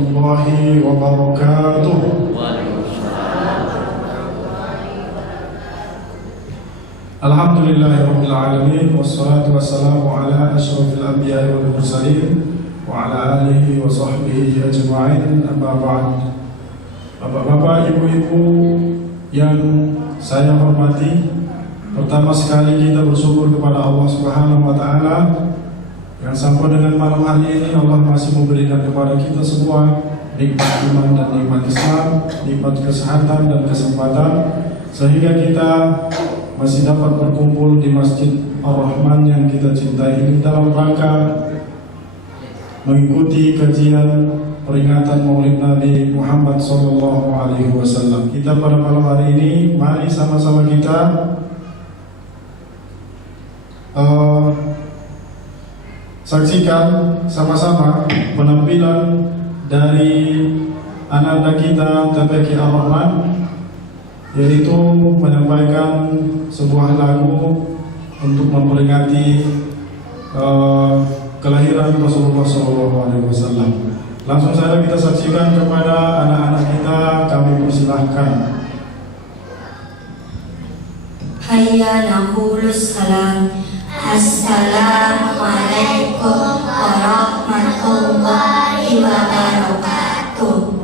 warahmatullahi wabarakatuh. Alhamdulillahirabbil alamin wassalatu wassalamu ala asyrafil anbiya'i wal mursalin wa ala alihi wa sahbihi ajma'in. Amma ba'd. Bapak-bapak, ibu-ibu yang saya hormati, pertama sekali kita bersyukur kepada Allah Subhanahu wa taala yang sampai dengan malam hari ini Allah masih memberikan kepada kita semua nikmat iman dan nikmat Islam, nikmat kesehatan dan kesempatan, sehingga kita masih dapat berkumpul di Masjid Ar-Rahman yang kita cintai ini dalam rangka mengikuti kajian peringatan Maulid Nabi Muhammad SAW. Kita pada malam hari ini, mari sama-sama kita saksikan sama-sama penampilan dari anak-anak kita TPQ Ar-Rahman, yaitu menyampaikan sebuah lagu untuk memperingati kelahiran Rasulullah SAW. Langsung saja kita saksikan kepada anak-anak kita, kami persilahkan. Hayya naqulus salam. Assalamualaikum warahmatullahi wabarakatuh.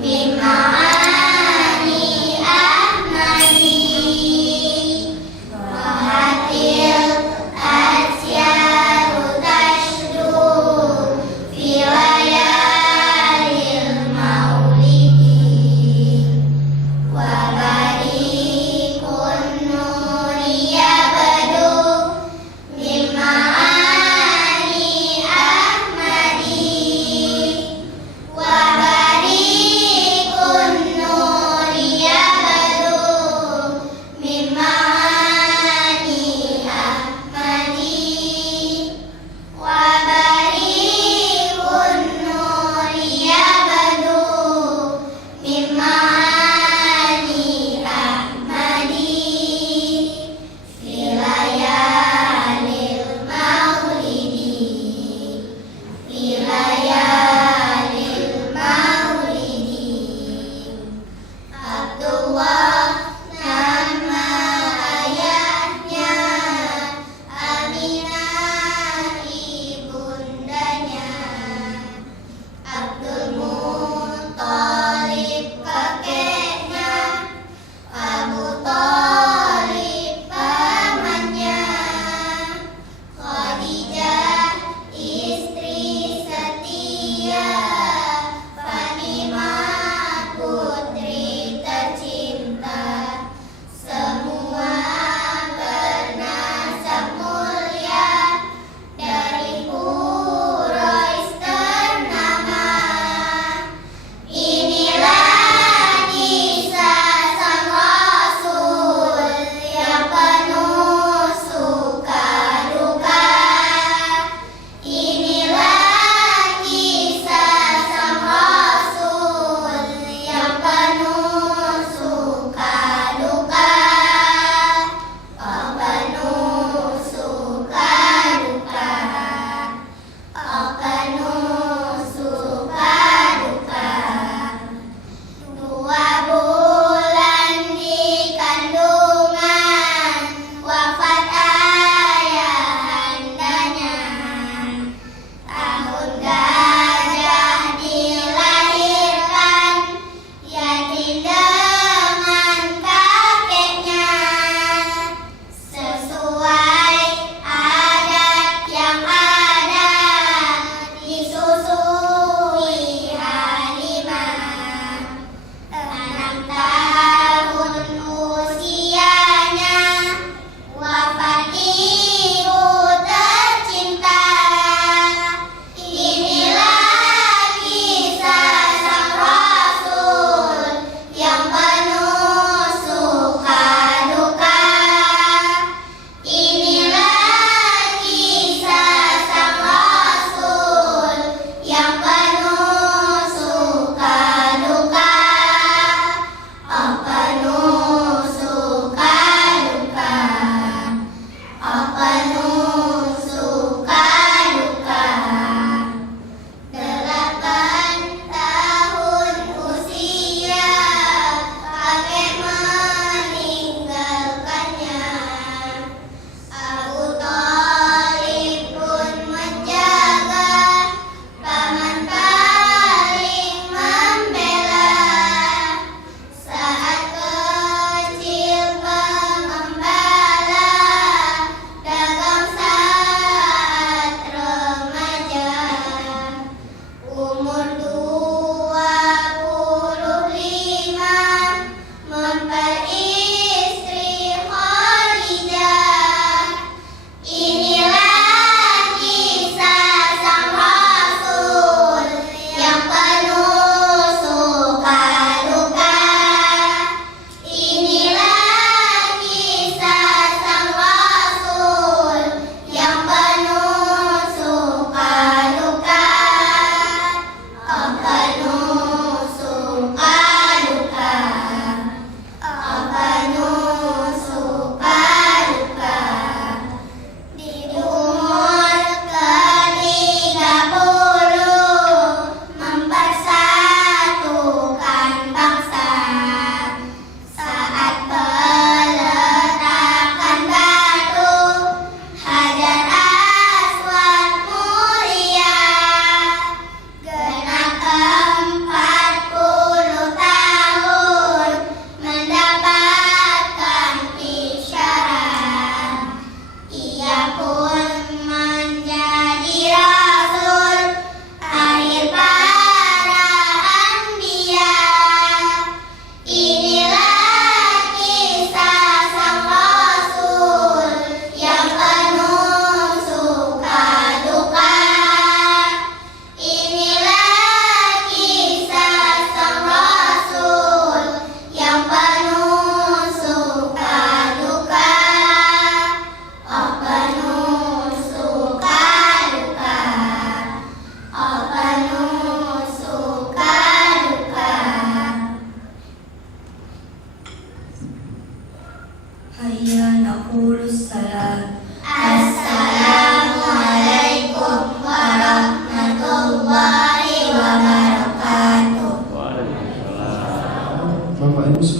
Bima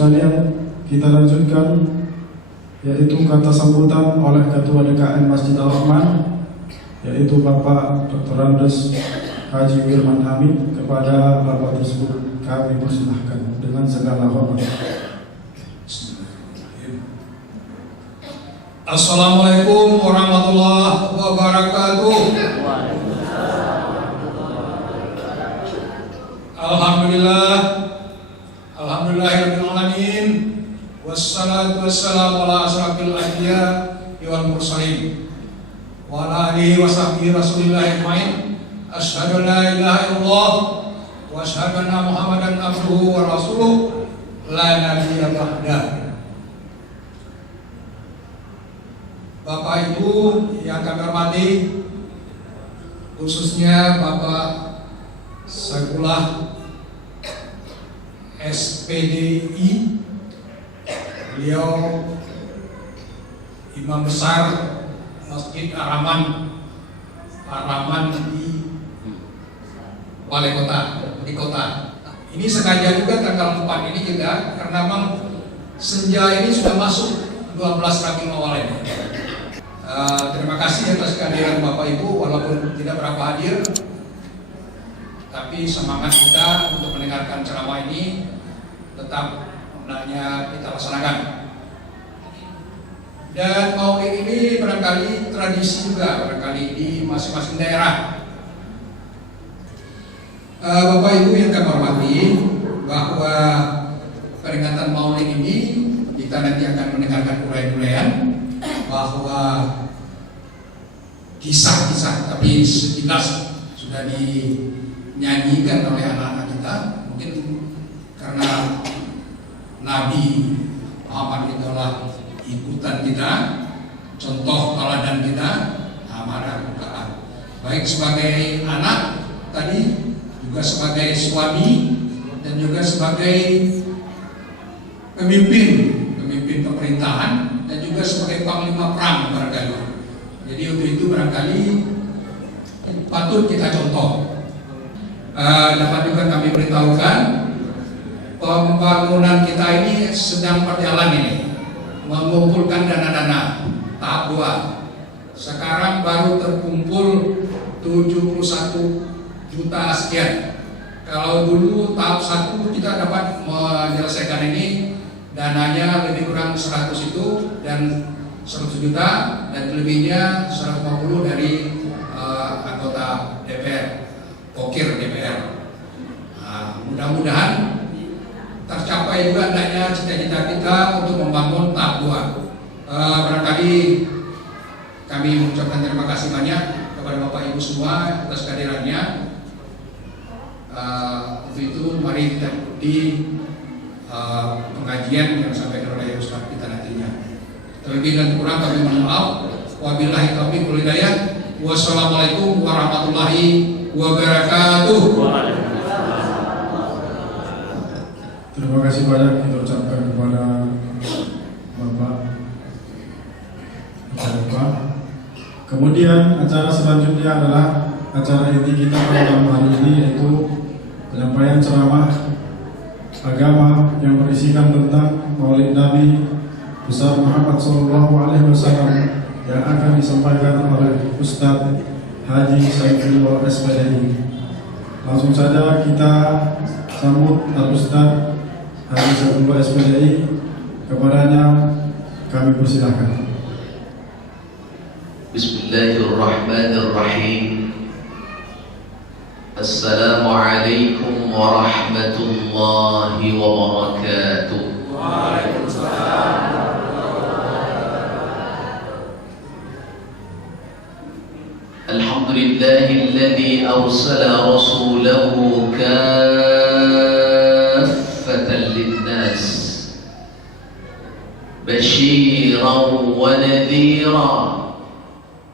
sekalian, kita lanjutkan, yaitu kata sambutan oleh Ketua DKM Masjid Al-Rahman, yaitu Bapak Dr. Andes Haji Wirman Hamid. Kepada Bapak tersebut kami persilahkan dengan segala hormat. Assalamualaikum warahmatullahi wabarakatuh. Alhamdulillahirabbil alamin. Wassalatu wassalamu ala asyrafil anbiya wal mursalin wa ala alihi wa sahbihi rasulillah ajmain. Asyhadu an la ilaha illallah wa asyhadu anna Muhammadan abduhu wa rasuluh la nabiyya ba'dah. Bapak Ibu yang kami hormati, khususnya Bapak Saifullah SPDI, beliau Imam Besar Masjid Ar-Rahman di Balai Kota, di kota. Ini sengaja juga tanggal 4 ini juga karena memang senja ini sudah masuk 12 Rabiul Awal ini. Terima kasih atas kehadiran Bapak Ibu, walaupun tidak berapa hadir, tapi semangat kita untuk mendengarkan ceramah ini tetap hendaknya kita laksanakan. Dan maulid ini barangkali tradisi juga barangkali di masing-masing daerah. Bapak Ibu yang kami hormati, bahwa peringatan maulid ini kita nanti akan mendengarkan uraian-uraian bahwa kisah-kisah, tapi sekilas sudah dinyanyikan oleh anak-anak kita. Mungkin karena Nabi Muhammad itulah ikutan kita, contoh teladan kita, amanah Quran. Baik sebagai anak tadi, juga sebagai suami, dan juga sebagai pemimpin pemerintahan, dan juga sebagai panglima perang barangkali. Jadi untuk itu barangkali patut kita contoh. Dapat juga kami beritahukan pembangunan kita ini sedang berjalan ini, mengumpulkan dana-dana tahap 2. Sekarang baru terkumpul 71 juta sekian. Kalau dulu tahap 1 kita dapat menyelesaikan ini, dananya lebih kurang 100 itu, dan 100 juta, dan lebihnya 150 dari anggota DPR, pokir DPR. Mudah-mudahan tercapai juga hendaknya cita-cita kita untuk membangun tahap 2. Barangkali kami mengucapkan terima kasih banyak kepada Bapak Ibu semua atas kehadirannya. Untuk itu mari kita ikuti pengajian yang disampaikan oleh Ustaz kita nantinya. Terlebih dan kurang kami mohon maaf. Wabillahi taufiq wal hidayah. Wassalamualaikum warahmatullahi wabarakatuh. Terima kasih banyak kita ucapkan kepada Bapak. Kemudian acara selanjutnya adalah acara inti kita pada malam hari ini, yaitu penyampaian ceramah agama yang berisikan tentang Maulid Nabi besar Muhammad SAW yang akan disampaikan oleh Ustaz Haji Saifullah SPDI. Langsung saja kita sambut Al-Ustaz Haji Saifullah SPDI. Kepadanya kami persilahkan. Bismillahirrahmanirrahim. Assalamualaikum warahmatullahi wabarakatuh. Waalaikumsalam. Alhamdulillahilladzi arsala rasulahu kaffatan linnas basyiran wa nadhiran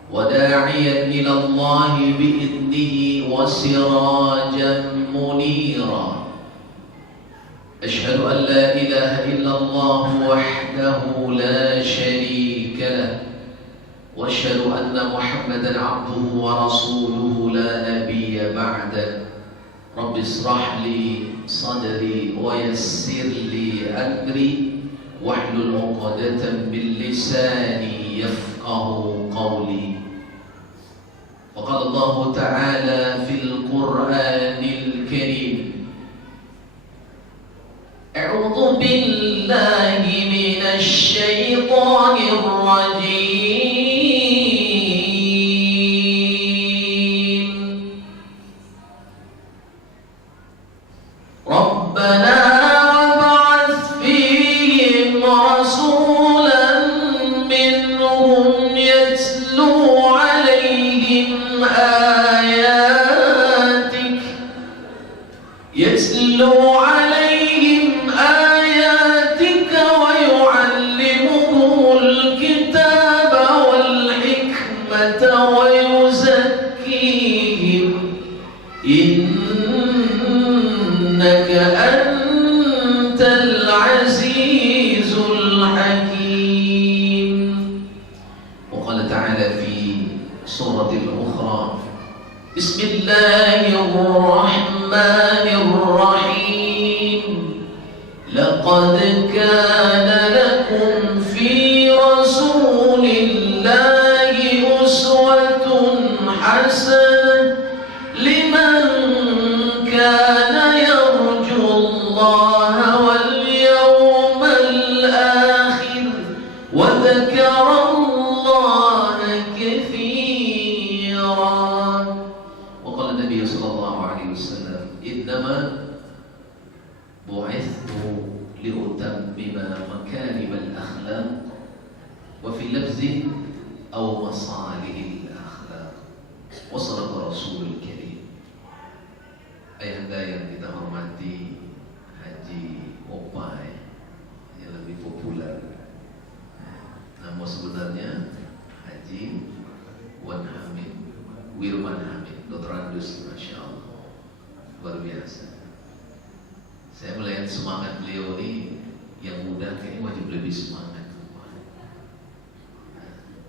وداعيا إلى الله بإذنه وسراجا منيرا أشهد أن لا إله إلا الله وحده لا شريك له وأشهد أن محمدا عبده ورسوله لا نبي بعده Rabbi israh li sadri wa yassir li amri wahlul 'uqdatam min lisani yafqahu qawli. Faqala Allah Ta'ala fil Qur'anil Karim, A'udzu billahi minasy syaithanir rajim. Rabbana wab'ats fihim rasulan minhum yatlu 'alaihim ayatik wa yu'allimuhumul kitaba wal hikmata wa yuzakkihim innaka antal azizul hakim. Wa qala ta'ala fi suratil ukhra, Bismillahirrahmanirrahim, laqad kana lakum fi rasulillahi uswatun hasanah liman kana yarju Allah wal yawmal akhir wa dhakara Allah katsiran. Wa qala Nabi sallallahu alaihi wasallam, innama bu'ithtu liutammima makarim al-akhlaq wa fi lafzi aw masalih al-akhlaq. Wa sadaqa Rasulul Karim. Ayahanda yang kita hormati, Haji Opai yang lebih populer, nama sebenarnya Haji Wan Hamid Wirman Hamid, Dr. Andus, Masya Allah, luar biasa. Saya melihat semangat beliau ini, yang muda kayaknya wajib lebih semangat.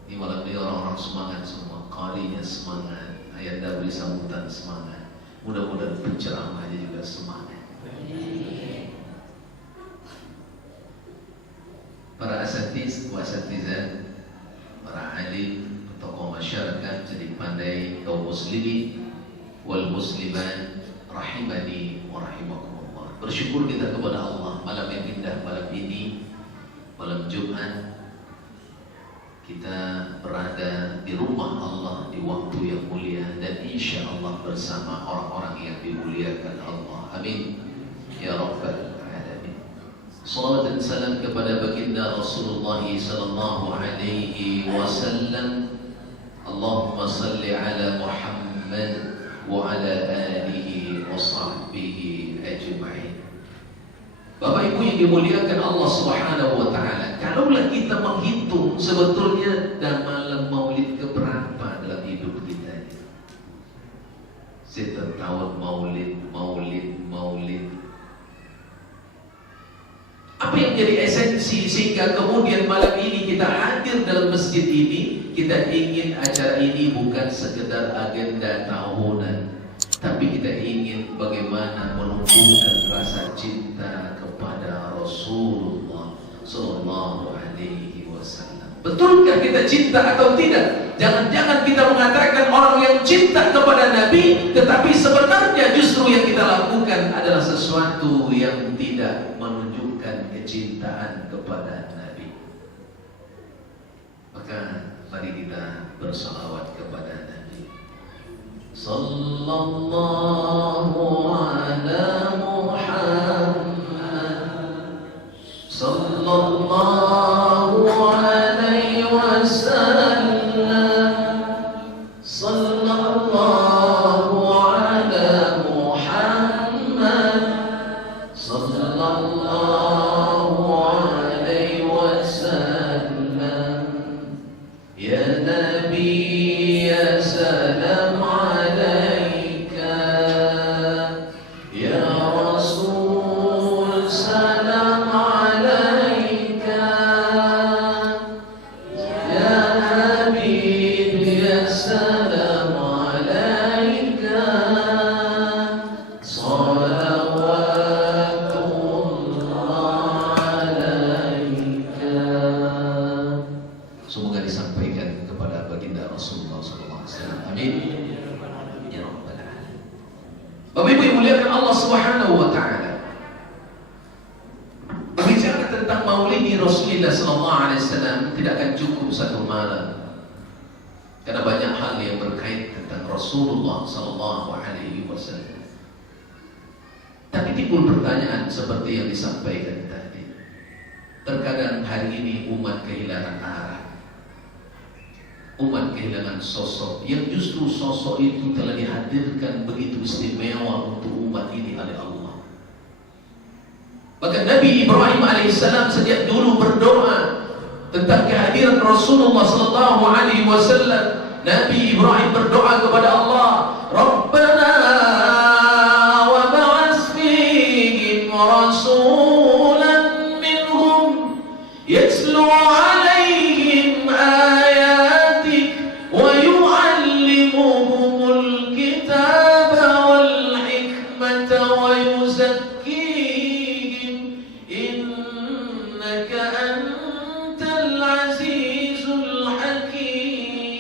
Ini malam ini orang-orang semangat semua, qarinya semangat, ayahanda beri sambutan semangat. Mudah-mudahan penceramahnya juga semangat. Para asatiz, wasatizah, para alim, tokoh masyarakat, jadi pandai kaum muslimin wal muslimat rahimani wa rahimakumullah. Bersyukur kita kepada Allah malam yang indah, malam ini, malam Jumat. Kita berada di rumah Allah di waktu yang mulia, dan insya Allah bersama orang-orang yang dimuliakan Allah. Amin ya Rabbal Alamin. Salawat dan salam kepada baginda Rasulullah sallallahu alaihi wasallam. Allahumma salli ala Muhammad wa ala alihi wa sahbihi ajma'in. Bapak Ibu yang dimuliakan Allah Subhanahu wa taala, kalaulah kita menghitung sebetulnya dan malam Maulid keberapa dalam hidup kita ini. Setiap tahun Maulid. Apa yang jadi esensi sehingga kemudian malam ini kita hadir dalam masjid ini? Kita ingin acara ini bukan sekedar agenda tahunan, tapi kita ingin bagaimana menumbuhkan rasa cinta kepada Rasulullah sallallahu alaihi wasallam. Betulkah kita cinta atau tidak? Jangan-jangan kita mengatakan orang yang cinta kepada Nabi, tetapi sebenarnya justru yang kita lakukan adalah sesuatu yang tidak menunjukkan kecintaan kepada Nabi. Maka mari kita bersalawat kepada Nabi sallallahu ala Muhammad sallallahu alaihi wasallam sallallahu ala Muhammad sallallahu alaihi wasallam. Ya Nabi ya salam alaika ya Rasulullah SAW tidak akan cukup satu malam, karena banyak hal yang berkait tentang Rasulullah SAW. Tapi timbul pertanyaan seperti yang disampaikan tadi. Terkadang hari ini umat kehilangan arah, umat kehilangan sosok yang justru sosok itu telah dihadirkan begitu istimewa untuk umat ini oleh Allah. Bahkan Nabi Ibrahim alaihissalam sejak dulu berdoa tentang kehadiran Rasulullah sallallahu alaihi wasallam. Nabi Ibrahim berdoa kepada Allah, Rabbana wa ba'ats fihim rasulan minhum yatlu alaihim ayatik wa yu'allimuhumul kitaba wal hikmata wa yuzakkihim innaka antal azizul hakim.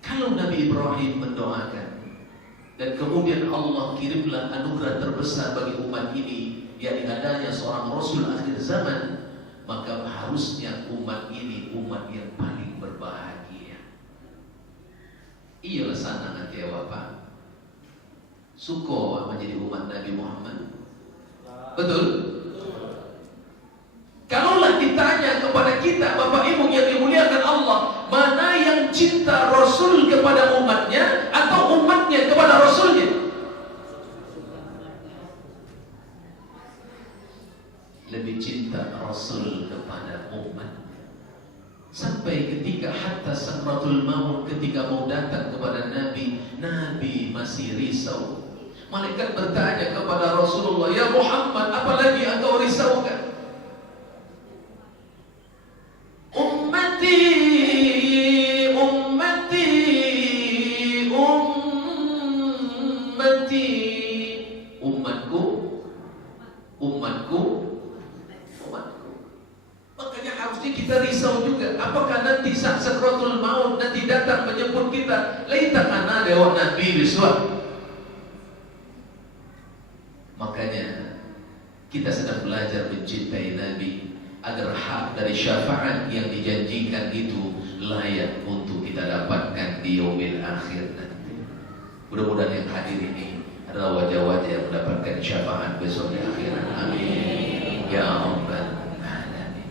Kalau Nabi Ibrahim mendoakan dan kemudian Allah kirimlah anugerah terbesar bagi umat ini, yakni adanya seorang Rasul akhir zaman, maka harusnya umat ini umat yang paling berbahagia. Iyalah sana nanti ya Bapak, suko menjadi umat Nabi Muhammad. Betul? Kalaulah ditanya kepada kita Bapak Ibu yang dimuliakan Allah, mana yang cinta Rasul kepada umatnya atau umatnya kepada Rasulnya? Lebih cinta Rasul kepada umat. Sampai ketika hatta sakratul maut, ketika mau datang kepada Nabi, Nabi masih risau. Malaikat bertanya kepada Rasulullah, ya Muhammad, apalagi engkau risaukan? Ummati, ummati, ummati, umatku, umatku, umatku. Makanya harusnya kita risau juga. Apakah nanti saat sakratul maut nanti datang menyebut kita, laita kana dewa Nabi biswa. Makanya kita sedang belajar mencintai Nabi agar hak dari syafaat yang dijanjikan itu layak untuk kita dapatkan di yaumil akhir nanti. Mudah-mudahan yang hadir ini adalah wajah-wajah yang mendapatkan syafaat besok di akhirat. Amin ya rabbal alamin.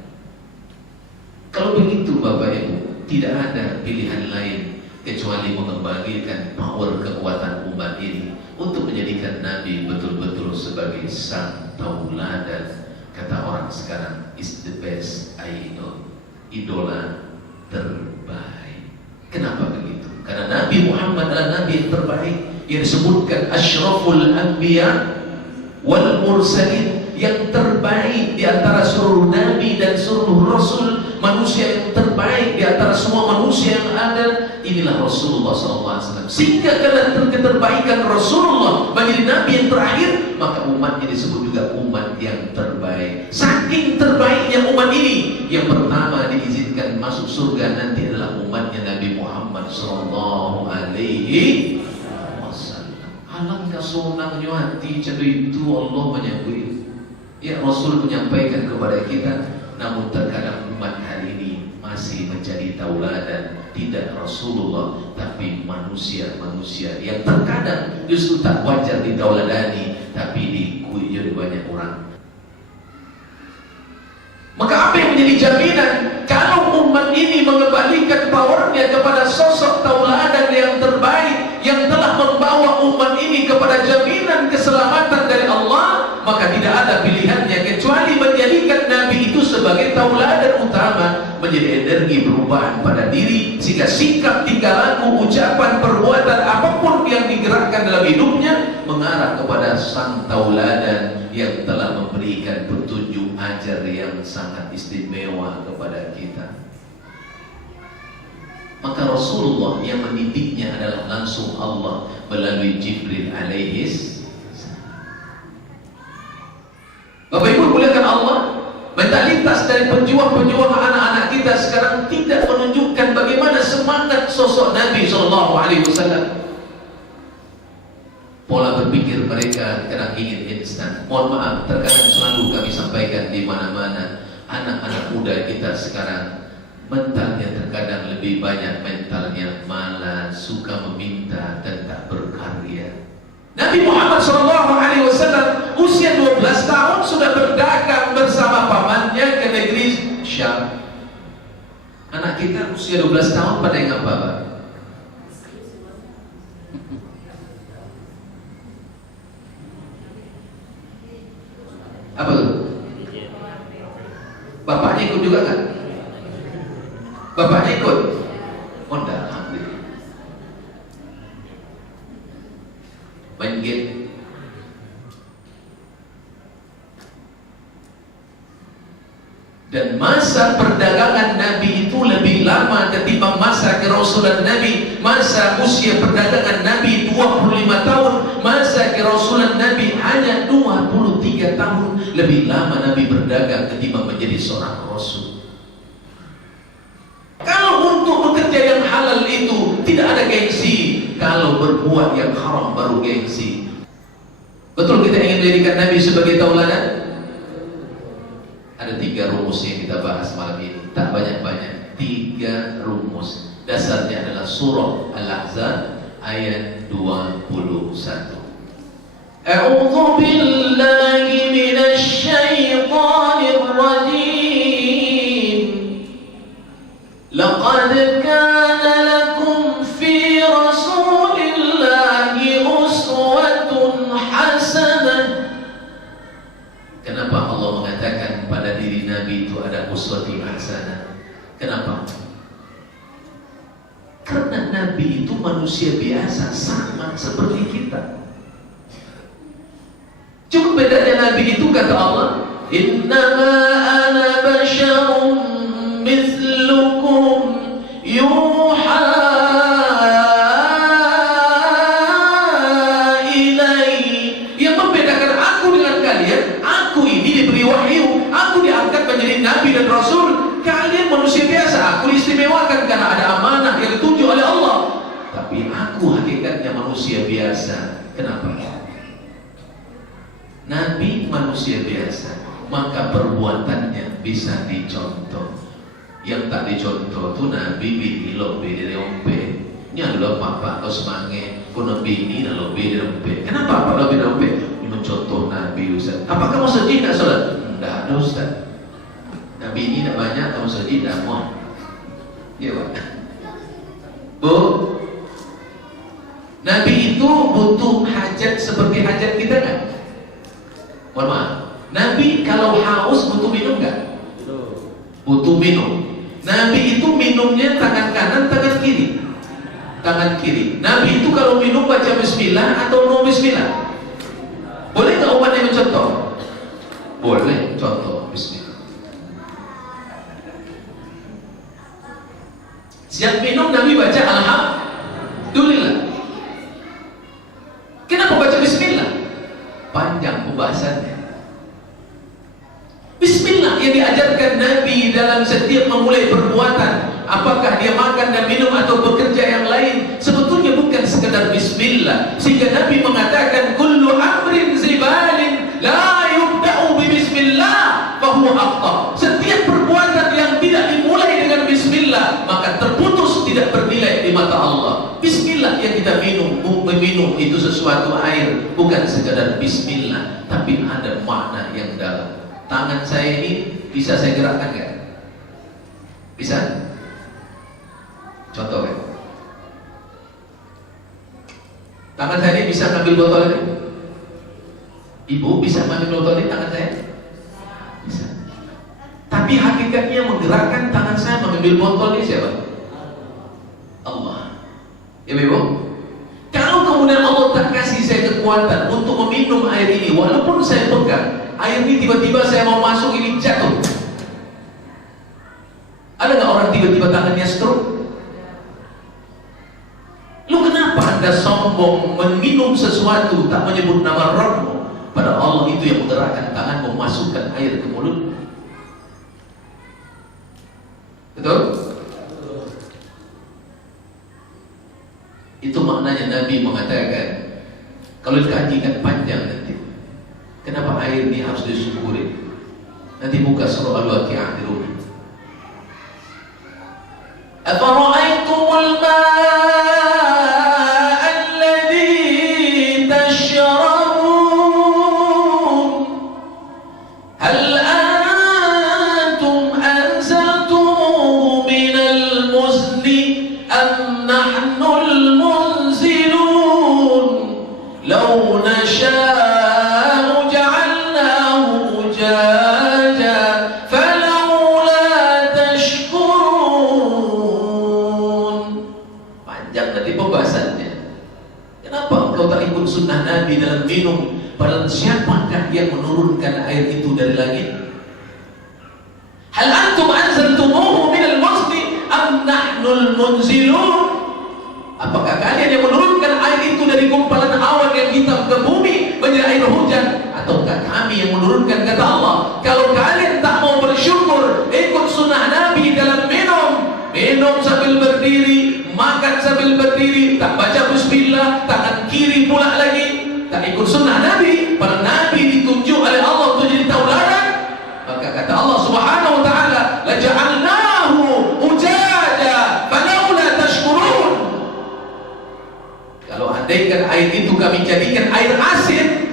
Kalau begitu Bapak Ibu, tidak ada pilihan lain kecuali mengembalikan power kekuatan umat ini untuk menjadikan Nabi betul-betul sebagai sang tauladan. Kata orang sekarang, is the best idol, idola terbaik. Kenapa begitu? Karena Nabi Muhammad adalah Nabi yang terbaik, yang disebutkan asyraful anbiya wal mursalin, yang terbaik di antara seluruh Nabi dan seluruh Rasul, manusia yang terbaik di antara semua manusia yang ada. Inilah Rasulullah SAW. Sehingga karena keterbaikan Rasulullah menjadi Nabi yang terakhir, maka umatnya disebut juga umat yang terbaik. Saking terbaiknya umat ini, yang pertama diizinkan masuk surga nanti adalah umatnya Nabi Muhammad SAW. Alangkah senangnya hati jatuh itu Allah menyambut. Ya, Rasul menyampaikan kepada kita, namun terkadang umat hari ini masih menjadi tauladan, tidak Rasulullah tapi manusia-manusia yang terkadang justru tak wajar ditauladani tapi diikuti oleh banyak orang. Maka apa yang menjadi jaminan kalau umat ini mengembalikan powernya kepada sosok tauladan yang terbaik yang telah membawa umat ini kepada jaminan keselamatan dari Allah, maka tidak ada pilihannya kecuali menjadikan Nabi itu sebagai tauladan utama, menjadi energi perubahan pada diri, sehingga sikap, tingkah laku, ucapan, perbuatan apapun yang digerakkan dalam hidupnya mengarah kepada sang tauladan yang telah memberikan petunjuk ajar yang sangat istimewa kepada kita. Maka Rasulullah yang mendidiknya adalah langsung Allah melalui Jibril alaihis. Bapak Ibu muliakan Allah, mentalitas dari penjuang-penjuang anak-anak kita sekarang tidak menunjukkan bagaimana semangat sosok Nabi SAW. Pola berpikir mereka kadang ingin instan. Mohon maaf, terkadang selalu kami sampaikan di mana-mana, anak-anak muda kita sekarang mentalnya terkadang lebih banyak mentalnya malas, suka meminta dan tak berkarya. Nabi Muhammad SAW usia 12 tahun sudah berdagang bersama pamannya ke negeri Syam. Anak kita usia 12 tahun pada yang apa, Pak? Apa tuh? Bapaknya ikut juga kan? Bapaknya ikut? Oh enggak, alhamdulillah. Main game. Dan masa perdagangan Nabi itu lebih lama ketimbang masa kerasulan Nabi. Masa usia perdagangan Nabi 25 tahun, masa kerasulan Nabi hanya 23 tahun. Lebih lama Nabi berdagang ketimbang menjadi seorang Rasul. Kalau untuk bekerja yang halal itu tidak ada gengsi, kalau berbuat yang haram baru gengsi. Betul kita ingin menjadikan Nabi sebagai tauladan? Ada 3 rumus yang kita bahas malam ini. Tak banyak-banyak, 3 rumus. Dasarnya adalah surah Al-Ahzab ayat 21. A'udzu billahi minasy syaithanir rajim. Laqad kana lakum fi rasulillahi uswatun hasanah. Kenapa Allah mengatakan pada diri Nabi itu ada uswatun hasanah? Kenapa? Karena Nabi itu manusia biasa, sama seperti kita. Cuma bedanya Nabi itu kata Allah, innama ana basyarum mithlukum yuha ilai. Yang membedakan aku dengan kalian, aku ini diberi wahyu, aku diangkat menjadi Nabi dan Rasul. Kalian manusia biasa, aku istimewakan karena ada amanah yang ditunjuk oleh Allah. Tapi aku hakikatnya manusia biasa. Kenapa? Nabi manusia biasa, maka perbuatannya bisa dicontoh. Yang tak dicontoh tu Nabi bini lobe dari ompe. Nya lo papa kau semange, kono bini na lobe dari ompe. Kenapa apa lobe dari ompe? Ini mencontoh Nabi Ustaz. Apakah mau sedih nak solat? Tidak ada Ustaz. Nabi ini tak banyak, kamu sedih tak mau. Ya Pak. Bu, Nabi itu butuh hajat seperti hajat kita kan? Mohon maaf, Nabi kalau haus butuh minum nggak? Butuh minum. Nabi itu minumnya tangan kanan, tangan kiri. Tangan kiri. Nabi itu kalau minum baca bismillah atau no bismillah? Boleh nggak umatnya mencontoh? Boleh, contoh bismillah. Siap minum Nabi baca alhamdulillah. Kenapa baca bismillah? Panjang pembahasannya. Bismillah yang diajarkan Nabi dalam setiap memulai perbuatan, apakah dia makan dan minum atau bekerja yang lain, sebetulnya bukan sekedar bismillah. Sehingga Nabi mengatakan kullu amrin zibalin la yubda'u bi bismillah fahuwa akhta. Setiap perbuatan yang tidak dimulai dengan bismillah maka terputus, tidak bernilai di mata Allah. Bismillah yang kita minum, meminum itu sesuatu air, bukan sekadar bismillah, tapi ada makna yang dalam. Tangan saya ini bisa saya gerakkan nggak? Bisa? Contoh kan? Tangan saya ini bisa ngambil botol ini? Ibu bisa ngambil botol ini tangan saya? Bisa. Tapi hakikatnya menggerakkan tangan saya mengambil botol ini siapa? Allah. Ya Ibu? Kalau kemudian Allah tak kasih saya kekuatan untuk meminum air ini, walaupun saya pegang air ini, tiba-tiba saya mau masuk ini jatuh. Ada nggak orang tiba-tiba tangannya stroke? Lu kenapa Anda sombong meminum sesuatu tak menyebut nama Rabbmu? Pada Allah itu yang menggerakkan tangan memasukkan air ke mulut. Betul? Itu maknanya Nabi mengatakan Kalau dikaji kan panjang nanti. Kenapa air ini harus disyukuri? Nanti buka surah Al-Waqi'ah di rumah. Afara'aitumul ma'a alladhi tashrabun hal antum anzaltum minal muzni am nahnul munzilun law nasha'u ja'alnahu ujaja falawla tashkurun. Panjang tadi pembahasannya. Kenapa engkau tak ikut sunnah Nabi dalam minum? Padahal siapakah yang menurunkan air itu dari langit? Hal antum anzaltumuhu minal muzni am nahnul munzilun? Apakah kalian yang menurunkan air itu dari gumpalan awan yang hitam ke bumi menjadi air hujan, ataukah kami yang menurunkan? Kata Allah, kalau kalian tak mau bersyukur, ikut sunnah Nabi dalam minum sambil berdiri, makan sambil berdiri, tak baca bismillah, tangan kiri pula lagi, tak ikut sunnah Nabi, pada Nabi ditunjuk oleh Allah untuk jadi tauladan, maka kata Allah Subhanahu wa ta'ala, la ja'alnahu ujaja falaula tashkurun. Kalau andaikan air itu kami jadikan air asin,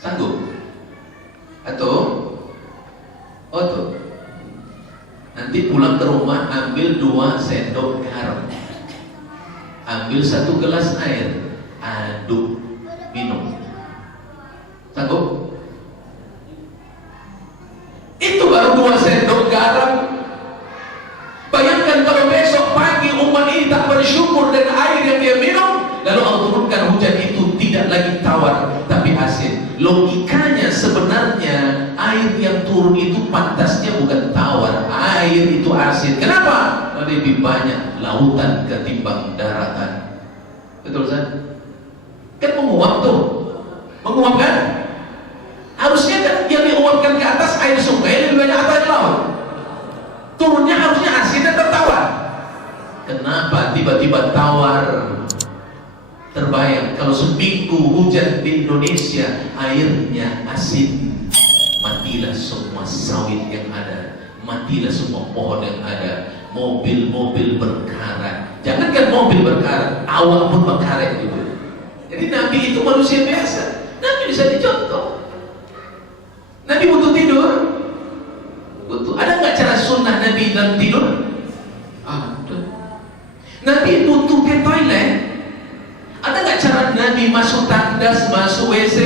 sanggup? Atau nanti pulang ke rumah ambil 2 sendok garam, ambil 1 gelas air, aduk, minum. Sanggup? Itu baru 2 sendok garam. Bayangkan kalau besok pagi umat ini tak bersyukur dengan air yang dia minum, lalu Allah turunkan hujan itu tidak lagi tawar tapi asin. Logikanya sebenarnya air yang turun itu pantasnya bukan tawar, air itu asin. Kenapa? Lebih banyak lautan ketimbang daratan. Betul kan? Kan menguap tuh, menguap kan? Harusnya kan yang diuapkan ke atas air sungai, lebih banyak apa di laut? Turunnya harusnya asin dan tertawar. Kenapa tiba-tiba tawar? Terbayang kalau seminggu hujan di Indonesia airnya asin, matilah semua sawit yang ada, matilah semua pohon yang ada, mobil-mobil berkarat. Jangankan mobil berkarat, awak pun berkarat juga. Jadi Nabi itu manusia biasa. Nabi bisa dicontoh. Nabi butuh tidur. Butuh. Ada nggak cara sunnah Nabi dalam tidur? Ada. Nabi butuh ke toilet. Ada nggak cara Nabi masuk tandas, masuk WC?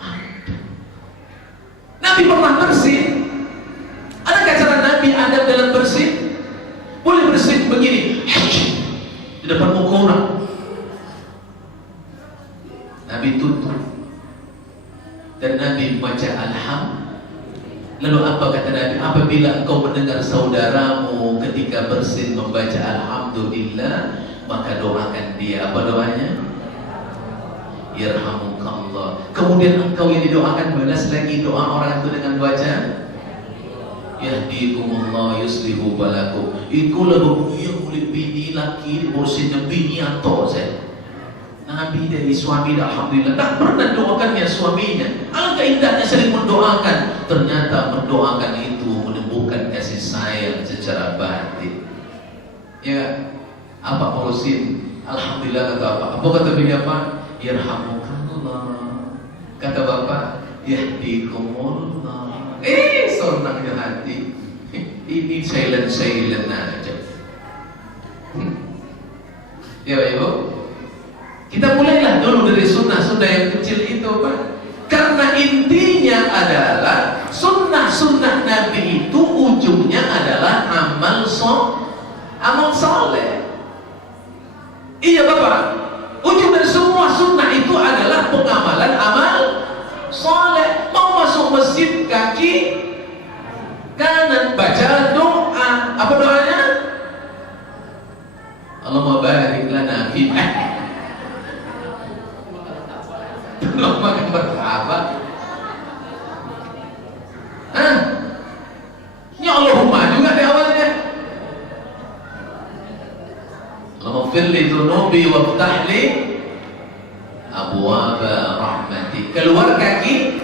Ada. Nabi pernah bersih. Ada nggak cara Nabi adab dalam bersih? Boleh bersih begini di depan muka orang. Nabi tutup dan Nabi baca alhamdulillah. Lalu apa kata Nabi? Apabila engkau mendengar saudaramu ketika bersin membaca alhamdulillah, maka doakan dia. Apa doanya? Yarhamukallah. Kemudian engkau yang didoakan balas lagi doa orang itu dengan baca yahdikumullah yuslihu balakum. Iku lagu yang boleh bini laki bersinnya bini atau saya. Nabi dari suami alhamdulillah tak pernah doakannya suaminya. Alangkah indahnya sering mendoakan. Ternyata mendoakan itu menumbuhkan kasih sayang secara batin. Ya, apa urusin? Alhamdulillah kata apa? Apa kata bini apa? Yarhamukallah. Kata bapak, yahdikumullah. Senangnya hati. Ini silent aja. Ya ibu. Kita mulailah dulu dari sunnah-sunnah yang kecil itu, Pak. Karena intinya adalah sunnah-sunnah Nabi itu ujungnya adalah amal soleh. Iya Bapak. Ujung dari semua sunnah itu adalah pengamalan amal soleh. Mau masuk masjid kaki kanan baca doa. Apa doanya? Allahumma barik lana fi belum makan berapa? Ya Allahumma juga di awalnya. Allahumma firli dhunubi wa ftahli abwaba rahmati. Keluar kaki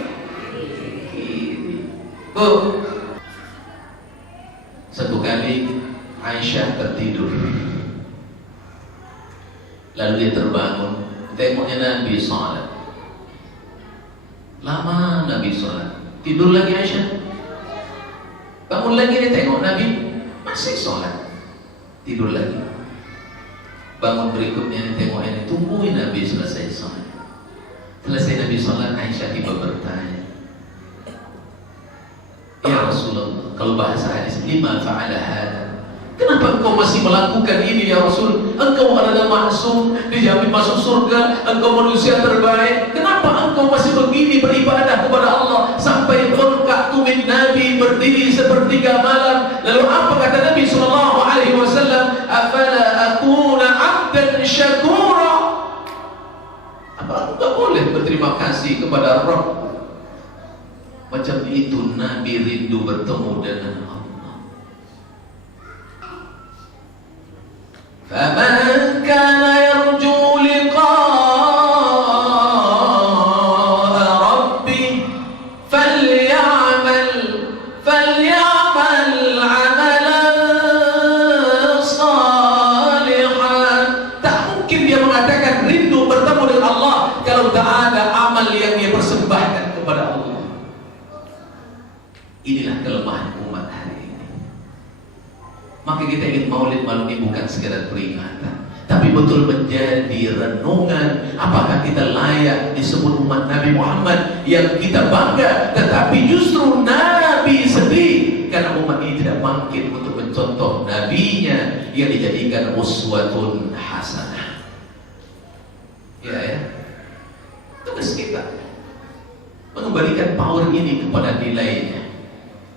kiri. Bu, satu kali Aisyah tertidur, lalu dia terbangun, tengoknya Nabi salat. Lama Nabi salat, tidur lagi Aisyah. Bangun lagi dia tengok Nabi masih salat, tidur lagi. Bangun berikutnya dia tengok ini, tungguin Nabi selesai salat. Selesai Nabi salat, Aisyah tiba bertanya, ya Rasulullah, kalau bahasa hadis, lima fa'ala hada, kenapa engkau masih melakukan ini ya Rasul? Engkau adalah maksum, dijamin masuk surga, engkau manusia terbaik. Kenapa engkau masih begini beribadah kepada Allah sampai qulqatu min Nabi, berdiri sepertiga malam? Lalu apa kata Nabi sallallahu alaihi wasallam? Afala akuna 'abdan syakura? Apa aku tak boleh berterima kasih kepada Rabb? Macam itu Nabi rindu bertemu dengan Allah. فَمَنْ كَانَ يَرْجُو لِقَاءَ رَبِّهِ فَلْيَعْمَلْ عَمَلًا صَالِحًا. Tak mungkin dia mengatakan rindu bertemu dengan Allah kalau tak ada amal yang dia persembahkan kepada Allah. Inilah kelemahan umat hari ini. Maka kita ingin maulid malam ini bukan sekedar peringatan, tapi betul menjadi renungan. Apakah kita layak disebut umat Nabi Muhammad yang kita bangga, tetapi justru Nabi sedih karena umat ini tidak bangkit untuk mencontoh nabinya yang dijadikan uswatun hasanah. Ya, tugas kita mengembalikan power ini kepada nilainya,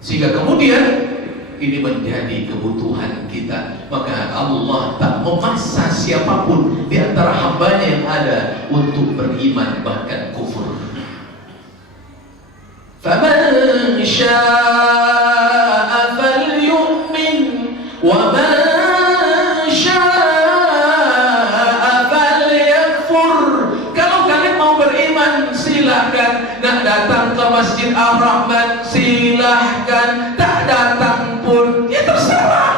sehingga kemudian ini menjadi kebutuhan kita. Maka Allah tak memaksa siapapun di antara hambanya yang ada untuk beriman bahkan kufur. Faman syaa'a falyu'min wa man syaa'a falyakfur. Kalau kalian mau beriman silahkan, nak datang ke Masjid Ar-Rahman silahkan, tak datang pun ya terserah.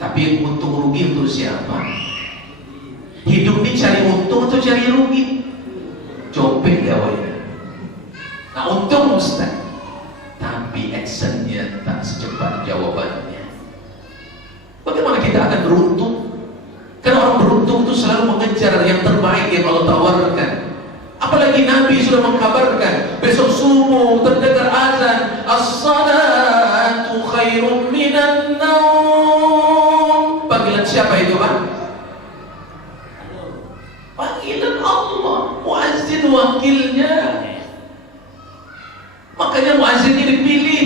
Tapi yang untung rugi untuk siapa? Hidup ini cari untung atau cari rugi? Copet gawainya. Nah untung Ustaz, tapi actionnya tak secepat jawabannya. Bagaimana kita akan beruntung? Karena orang beruntung itu selalu mengejar yang terbaik yang Allah tawarkan. Apalagi Nabi sudah mengkabarkan besok subuh terdengar azan, as-salatu khairun minan naum. Panggilan siapa itu, Pak? Panggilan Allah, muazzin wakilnya. Makanya muazzinnya dipilih.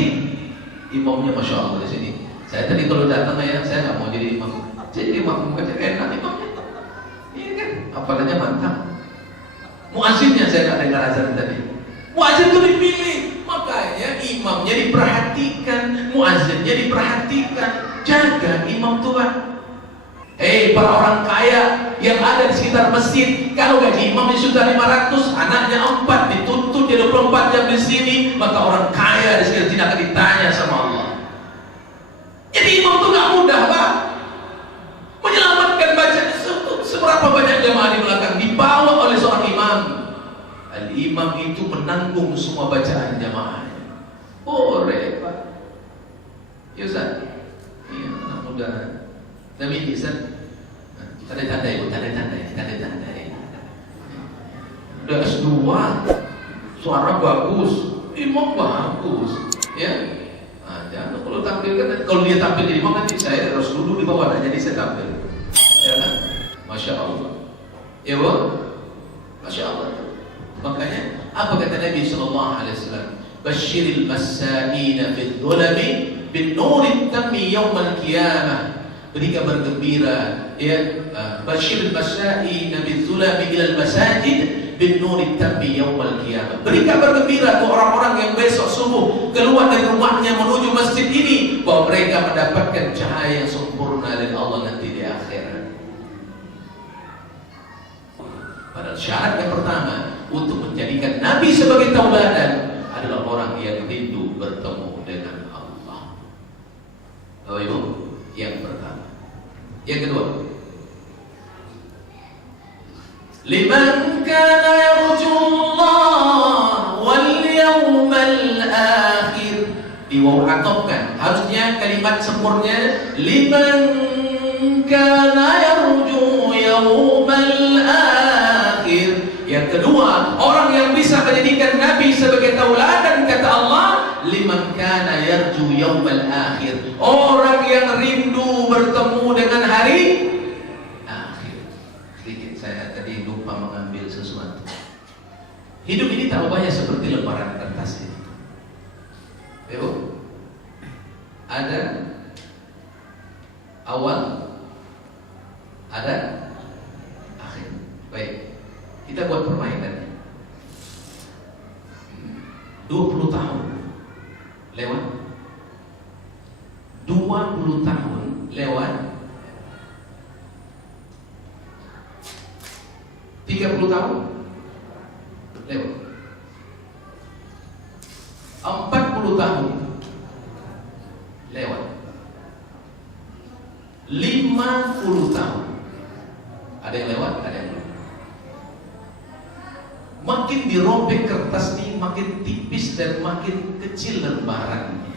Imamnya Masya Allah di sini. Saya tadi kalau datang ya, saya nggak mau jadi imam. Jadi imam bukan enak imamnya. Iya kan? Apalagi mantap. Muazzinnya saya nggak dengar azan tadi. Muazzin itu dipilih, makanya imamnya diperhatikan, muazzinnya diperhatikan. Jaga imam tua. Para orang kaya yang ada di sekitar masjid, kalau gaji imamnya sudah 500, anaknya 4, dituntut dia 24 jam di sini, maka orang kaya di sekitar sini akan ditanya sama Allah. Jadi imam itu nggak mudah, Pak. Menyelamatkan bacaan seberapa banyak jamaah di belakang dibawa oleh seorang imam. Al-imam itu menanggung semua bacaan jamaahnya. Repot. Ya Ustaz. Iya, anak muda. Nabi Isa. Tanda-tanda itu, tanda-tanda. Udah S2, suara bagus, imam bagus, ya. Jangan kalau tampilkan, kalau dia tampil di imam nanti saya harus duduk di bawah, jadi saya tampil. Ya kan? Masya Allah. Ya Bu? Masya Allah. Makanya apa kata Nabi sallallahu alaihi wasallam? Basyiril masaina fid dhulami bin nurit tammi yaumil qiyamah. Beri kabar gembira ya, basyiril masaina fid dhulami ilal masajid bin nurit tammi yaumil qiyamah. Beri kabar gembira ke orang-orang yang besok subuh keluar dari rumahnya menuju masjid ini bahwa mereka mendapatkan cahaya yang sempurna dari Allah nanti di akhirat. Padahal syarat yang pertama untuk menjadikan Nabi sebagai tauladan adalah orang yang rindu bertemu dengan Allah. Bapak Ibu, yang pertama. Yang kedua, liman kana yarjullah wal yawmal akhir. Diwawatofkan, harusnya kalimat sempurna liman kana yarju yawmal akhir. Yang kedua, orang yang bisa menjadikan Nabi sebagai tauladan kata Allah, liman kana yarju yawmal akhir. Orang yang rindu bertemu dengan hari akhir. Sedikit saya tadi lupa mengambil sesuatu. Hidup ini tak ubahnya seperti lembaran kertas ini. Ibu, ada awal, ada akhir. Baik, kita buat permainan. 20 tahun lewat, 20 tahun lewat, 30 tahun lewat, 40 tahun lewat, 50 tahun. Ada yang lewat, ada yang belum. Makin dirobek kertas ini makin tipis dan makin kecil lembarannya.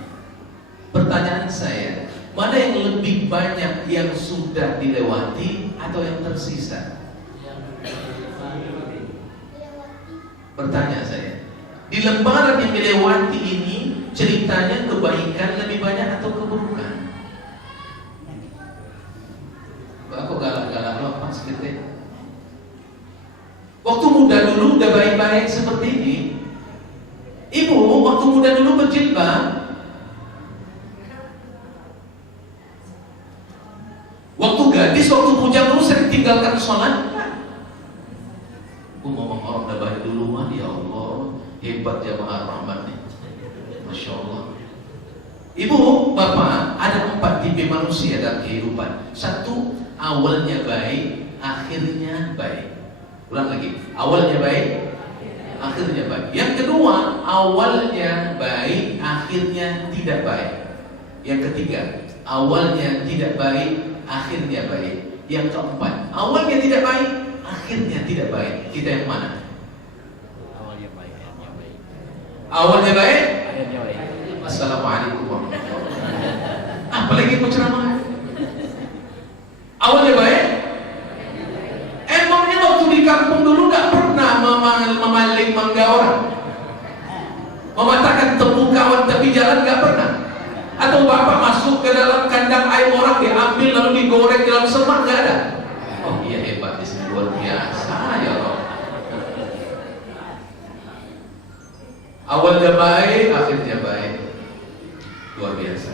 Pertanyaan saya, mana yang lebih banyak yang sudah dilewati atau yang tersisa? Bertanya saya, di lembaran yang dilewati ini ceritanya kebaikan lebih banyak atau keburukan? Aku galak-galak loh Pak Sekretari. Waktu muda dulu udah baik-baik seperti ini. Ibu waktu muda dulu berjilbab. Waktu gadis, waktu bujang dulu sering tinggalkan sholat. Aku ngomong orang udah baik duluan, ya Allah, hebat jamaah rahmat nih, masya Allah. Ibu, bapak, ada 4 tipe manusia dalam kehidupan. 1, awalnya baik, akhirnya baik. Ulang lagi, awalnya baik, akhirnya baik. Yang kedua, awalnya baik, akhirnya tidak baik. Yang ketiga, awalnya tidak baik, akhirnya baik. Yang keempat, awalnya tidak baik, akhirnya tidak baik. Kita yang mana? Awalnya baik, akhirnya baik. Awalnya baik, Akhirnya baik. Assalamualaikum warahmatullahi wabarakatuh. Apalagi penceramah. Awalnya baik. Emangnya waktu di kampung dulu gak pernah memaling mangga orang, mematahkan tebu kawan tepi jalan gak pernah? Atau bapak masuk ke dalam kandang ayam orang diambil lalu digoreng dalam semak, gak ada? Oh iya, hebat, di sini luar biasa ya Allah. Awalnya baik, akhirnya baik. Luar biasa.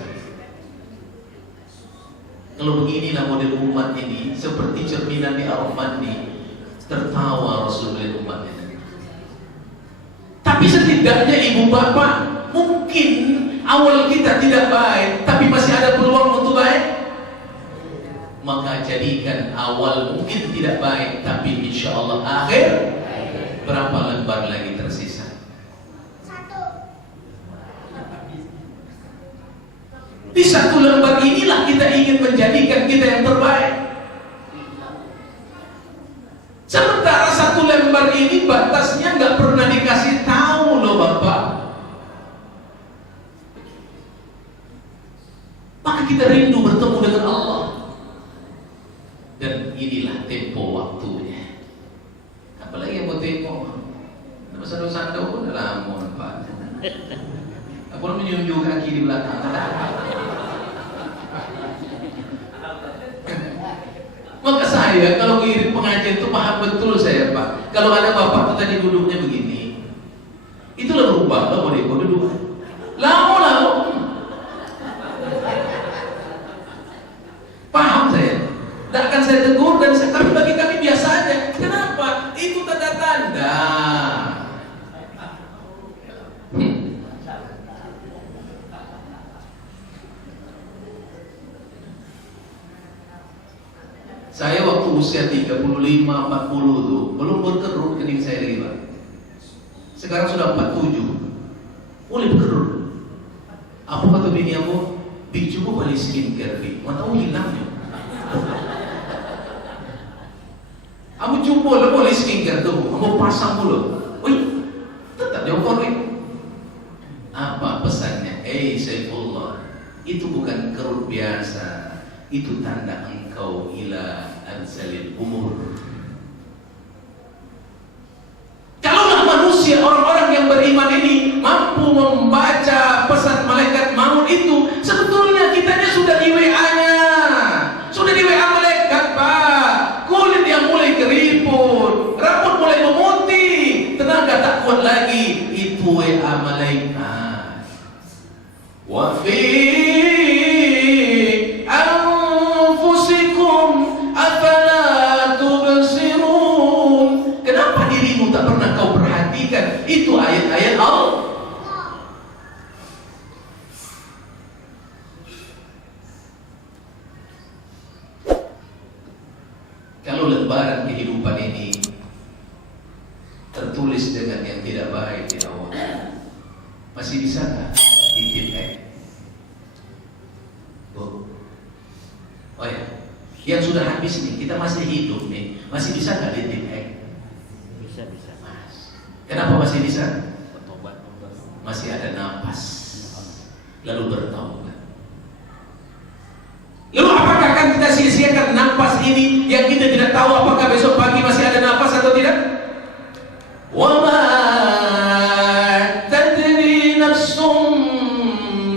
Kalau beginilah model umat ini, seperti cerminan di Arab mandi, tertawa Rasulullah umat ini. Tapi setidaknya ibu bapak, mungkin awal kita tidak baik, tapi masih ada peluang untuk baik. Maka jadikan awal mungkin tidak baik, tapi insya Allah akhir. Berapa lembar lagi tersisa? Di 1 lembar inilah kita ingin menjadikan kita yang terbaik. Sementara 1 lembar ini batasnya nggak pernah dikasih tahu loh Bapak. Maka kita rindu bertemu dengan Allah. Dan inilah tempo waktunya. Apalagi yang mau tempo, sandal-sandal pun udah lama Pak. Aku menunjuk kaki di belakang. Maka saya kalau ngirim pengajian itu paham betul saya Pak. Kalau ada bapak tuh tadi duduknya begini, itulah berubah, lo boleh duduk. Lama. Paham saya. Tidak akan saya tegur dan tapi bagi kami biasa aja. Kenapa? Itu tanda-tanda. Saya waktu usia 35-40 tuh belum Sekarang sudah 47. Mulai berkerut. Apa kata bini aku? Bi, coba beli skincare, Bi. Mau tahu hilangnya. Kamu coba lah beli skincare tu. Kamu pasang dulu. Wih, tetap diokor, wih. Apa pesannya? Saifullah, itu bukan kerut biasa. Itu tanda engkau ila anzalil umur. Kalaulah manusia, orang-orang yang beriman ini mampu membaca pesan malaikat maut itu, sebetulnya kitanya sudah di WA-nya. Sudah di WA malaikat, Pak. Kulit yang mulai keriput, rambut mulai memutih, tenaga tak kuat lagi. Itu WA malaikat. Wa fi anfusikum afala tubsirun. Kenapa dirimu tak pernah kau perhatikan? Itu ayat-ayat Allah. Kalau lembaran kehidupan ini tertulis dengan yang tidak baik di awal, masih bisakah ditipek? Oh ya, yang sudah habis nih, kita masih hidup nih, masih bisakah ditipek? Bisa. Mas, kenapa masih bisa? Bertobat. Masih ada napas, lalu bertaubat. Lalu apakah akan kita sia-siakan napas ini yang kita tidak tahu apakah besok pagi masih ada napas atau tidak? Wa ma tadri nafsum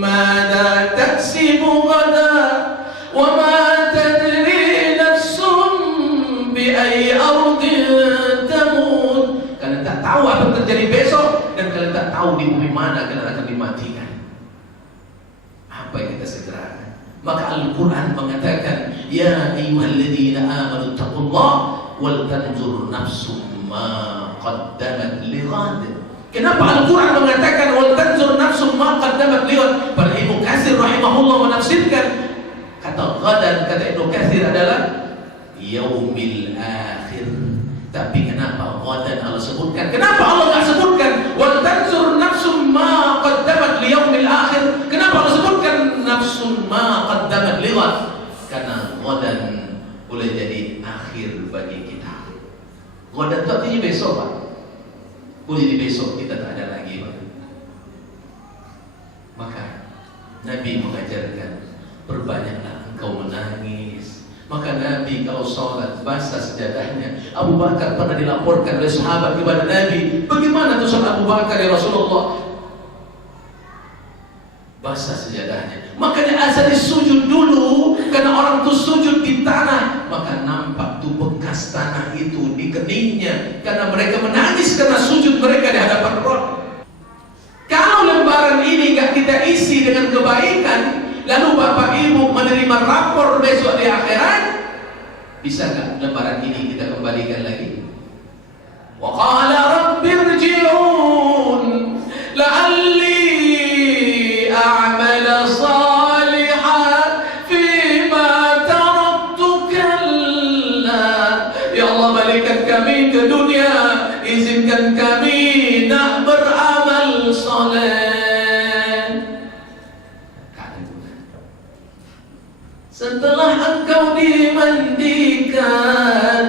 madza taksibu ghadan wa ma tadri nafsum bi ayyi ardin tamut. Kalian tak tahu apa yang terjadi besok, dan kalian tak tahu di bumi mana kalian akan dimatikan. Apa yang kita segerakan? Maka Al-Quran mengatakan, ya ayyuhalladzina amanu taqullah wal tanzur nafsum ma qaddamat lighad. Kenapa Al-Quran mengatakan wal tanzur nafsum ma qaddamat lighad? Para Ibnu Katsir rahimahullah menafsirkan kata ghadan, kata Ibnu Katsir adalah yaumil akhir. Tapi kenapa ghadan Allah sebutkan? Kenapa Allah enggak sebutkan wal tanzur nafsum ma qaddamat liyaumil akhir? Kenapa Allah sebutkan nafsun ma qaddamat lighad? Karena ghadan boleh jadi akhir bagi kita. Ghadan itu artinya besok, Pak. Boleh di besok kita tak ada lagi, Pak. Maka Nabi mengajarkan, perbanyaklah engkau menangis. Maka Nabi kalau sholat basah sejadahnya. Abu Bakar pernah dilaporkan oleh sahabat kepada Nabi, bagaimana tuh sholat Abu Bakar ya Rasulullah? Basah sejadahnya. Makanya asal sujud dulu, karena orang tuh sujud di tanah, maka nampak tuh bekas tanah itu di keningnya, karena mereka menangis karena sujud mereka di hadapan Rabb. Kalau lembaran ini nggak kita isi dengan kebaikan, lalu Bapak Ibu menerima rapor besok di akhirat, bisa nggak lembaran ini kita kembalikan lagi? Wa qala rabbi irji'un la'alli a'mala salihan fima taraktu kalla. Ya Allah, balikkan kami ke dunia, izinkan kami nak beramal soleh. Setelah engkau dimandikan,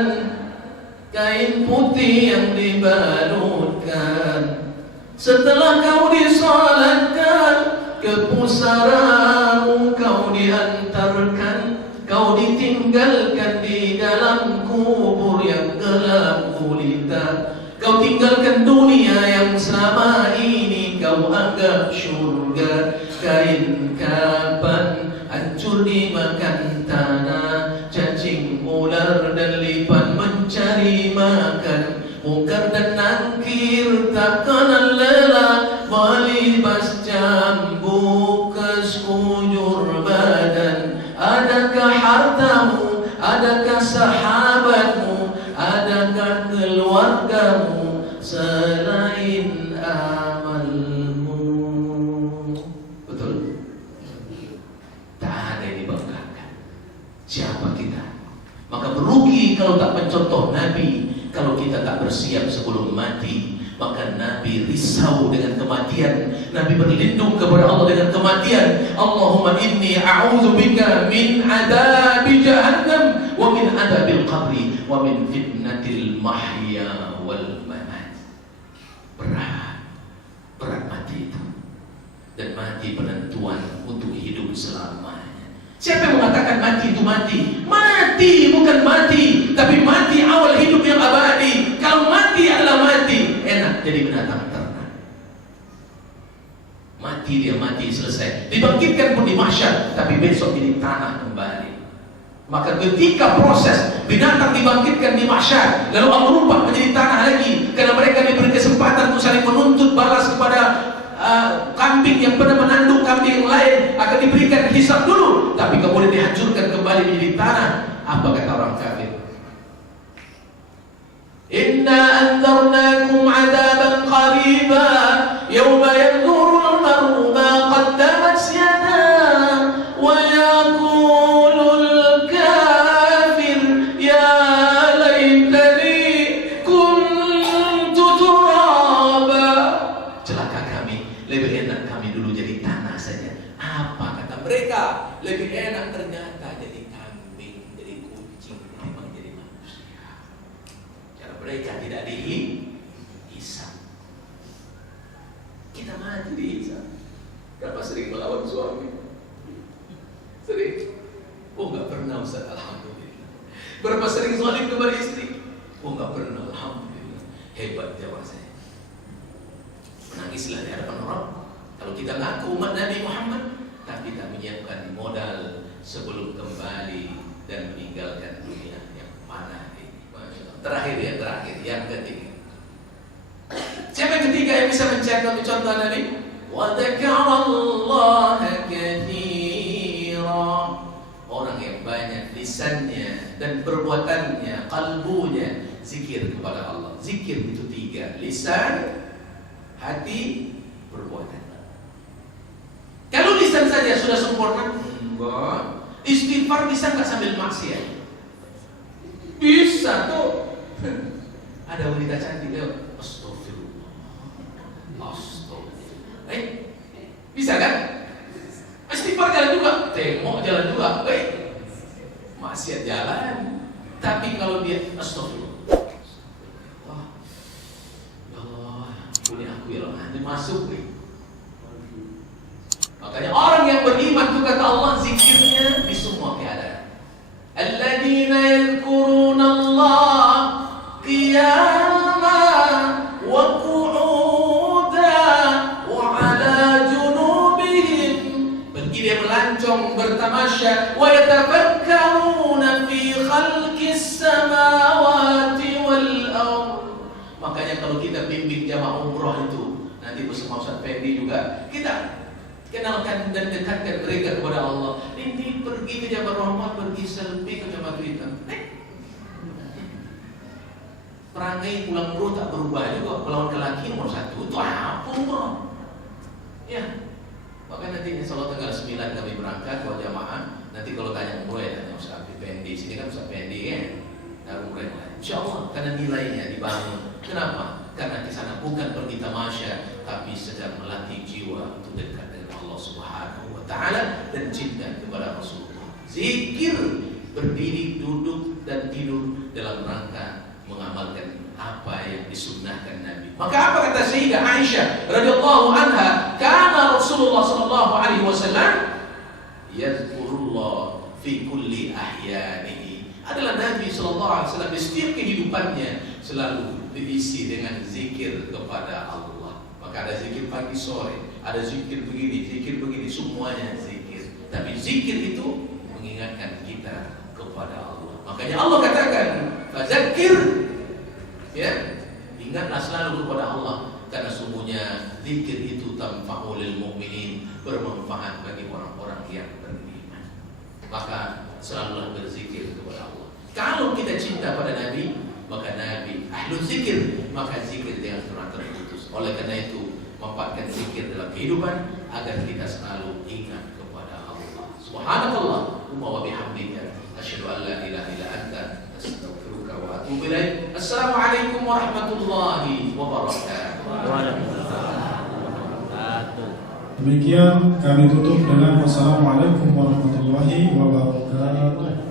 kain putih yang dibalutkan, setelah kau disalatkan, ke pusaramu kau diantarkan, kau ditinggalkan di dalam kubur yang gelap gulita. Kau tinggalkan dunia yang selama ini kau anggap syurga. Kain kapan hancur dimakan tanah, cacing ular dan lipan mencari makan. Mungkar dan nakir tak kenal lelah, melibas cambuk ke sekujur badan. Adakah hartamu, adakah sahabatmu, adakah keluargamu selain amalmu? Betul? Tak ada yang dibanggakan. Siapa kita? Maka merugi kalau tak mencontoh Nabi. Kalau kita tak bersiap sebelum mati, Maka Nabi risau dengan kematian. Nabi berlindung kepada Allah dengan kematian. Allahumma inni a'udzubika min adabi jahannam wa min adabil qabri wa min fitnatil mahya wal mamat. Berat mati itu. Dan mati penentuan untuk hidup selamanya. Siapa yang mengatakan mati itu mati? Mati bukan mati, tapi mati awal hidup yang abadi. Kalau mati adalah mati, enak jadi binatang ternak. Mati dia mati selesai. Dibangkitkan pun di mahsyar, tapi besok jadi tanah kembali. Maka ketika proses binatang dibangkitkan di mahsyar, lalu Allah rubah menjadi tanah lagi, karena mereka diberi kesempatan untuk saling menuntut balas kepada kambing yang pernah menanduk kambing yang lain, akan diberikan hisab dulu, tapi kemudian dihancurkan kembali menjadi tanah. Apa kata orang kafir? Inna anzarnakum adaban qariba yawma yanzurul mar'u ma qaddamat yadahu wa yaqulul kafir ya laitani kuntu turaba. Celaka kami, lebih enak kami dulu jadi tanah saja. Apa kata mereka? Lebih enak ternyata jadi kambing, jadi kucing, memang jadi manusia. Cara mereka tidak dihisab. Kita mati dihisab. Berapa sering melawan suami? Sering? Oh nggak pernah Ustaz, alhamdulillah. Berapa sering zalim kepada istri? Oh nggak pernah, alhamdulillah. Hebat jawab saya. Menangislah di hadapan orang. Kalau kita ngaku umat Nabi Muhammad, tapi tak menyiapkan modal sebelum kembali dan meninggalkan dunia yang panah ini. Terakhir yang ketiga. Siapa yang ketiga yang bisa contoh Nabi? Wa dzakarallaha katsira. Orang yang banyak lisannya dan perbuatannya, kalbunya zikir kepada Allah. Zikir itu 3, lisan, hati, perbuatan. Kalau lisan saja sudah sempurna, enggak. Istighfar bisa nggak sambil maksiat? Bisa tuh. Ada wanita cantik lewat, astagfirullah, astagfirullah. Bisa kan? Istighfar jalan juga, tengok jalan juga, maksiat jalan. Tapi kalau dia astagfirullah, wah, ya Allah, punya aku ya Allah, nanti masuk nih. Makanya orang yang beriman itu kata Allah zikirnya di semua keadaan. Alladzina yadhkuruna Allah qiyaman wa qu'udan wa 'ala junubihim. Pergi dia melancong bertamasya wa yatafakkaruna fi khalqis samawati wal ardh. Makanya kalau kita bimbing jamaah umrah itu nanti bersama Ustaz Fendi juga, kita kenalkan dan dekatkan mereka kepada Allah. Ini pergi ke Jabal Rahmah, pergi selfie ke Jabal Twitter. Perangai pulang umroh tak berubah juga. Melawan lelaki nomor 1 itu apa umroh? Ya. Maka nanti insya Allah tanggal 9 kami berangkat buat jamaah. Nanti kalau tanya umroh ya tanya Ustaz Fendi. Sini kan Ustaz Fendi kan. Dan umroh yang lain. Insya Allah karena nilainya dibangun. Kenapa? Karena di sana bukan pergi tamasya, tapi sedang melatih jiwa untuk dekat dengan Allah Subhanahu wa Ta'ala dan cinta kepada Rasulullah. Zikir, berdiri, duduk dan tidur dalam rangka mengamalkan apa yang disunnahkan Nabi. Maka apa kata Sayyidah Aisyah radhiyallahu anha? Kana Rasulullah sallallahu alaihi wasallam yadhkurullah fi kulli ahyanihi. Adalah Nabi sallallahu alaihi wasallam di setiap kehidupannya selalu diisi dengan zikir kepada Allah. Maka ada zikir pagi sore, ada zikir begini, semuanya zikir. Tapi zikir itu mengingatkan kita kepada Allah. Makanya Allah katakan, fadzakir, ya, ingatlah selalu kepada Allah, karena sungguhnya zikir itu tanfa'ul mu'minin, bermanfaat bagi orang-orang yang beriman. Maka selalulah berzikir kepada Allah. Kalau kita cinta pada Nabi, maka Nabi ahlul zikir, maka zikir jangan pernah terputus. Oleh karena itu, manfaatkan zikir dalam kehidupan agar kita selalu ingat kepada Allah. Subhanallah wa bihamdika, asyhadu an la ilaha illa anta, astaghfiruka wa atubu ilaik. Assalamualaikum warahmatullahi wabarakatuh. Demikian kami tutup dengan wassalamualaikum warahmatullahi wabarakatuh.